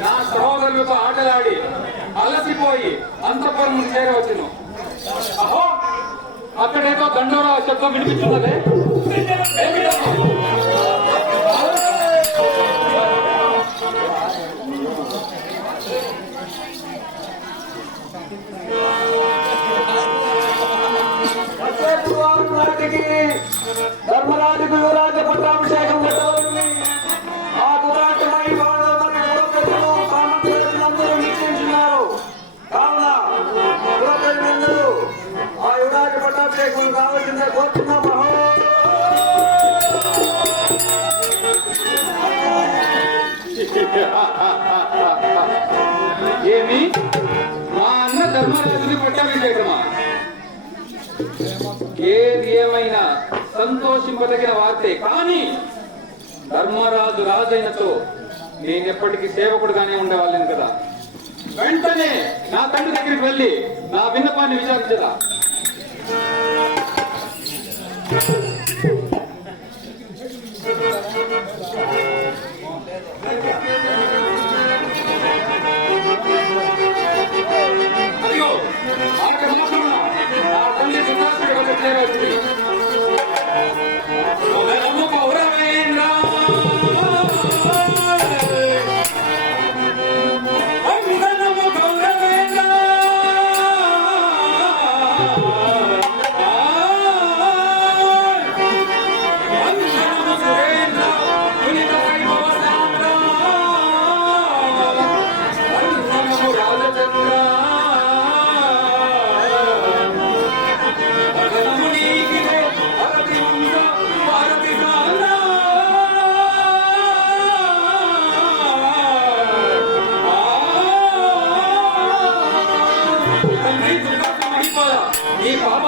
నా సహోదరులతో ఆటలాడి అలసిపోయి అంతఃపురం చేరవచ్చును. అహో, అక్కడేదో దండోరా శబ్దం వినిపించున్నదే. ధర్మరాజుకు యువరాజ పట్టాభిషేకం పెట్టవలని ఆ దురాటమై అందరూ నిశ్చయించున్నారు. కావున పురప్రజలందరూ ఆ యువరాజ పట్టాభిషేకం కావాల్సిందే కోరుతున్నాము. ఏమి మా అన్న ధర్మరాజుని పట్టాభిషేకమా? ఏది ఏమైనా సంతోషింపదగిన వార్తే. కానీ ధర్మరాజు రాజైనతో నేనెప్పటికీ సేవకుడుగానే ఉండేవాళ్ళను కదా. వెంటనే నా తండ్రి దగ్గరికి వెళ్ళి నా విన్నపాన్ని విచారించదా. అదిగో నా తల్లి సుధాసుడు ఈ పాప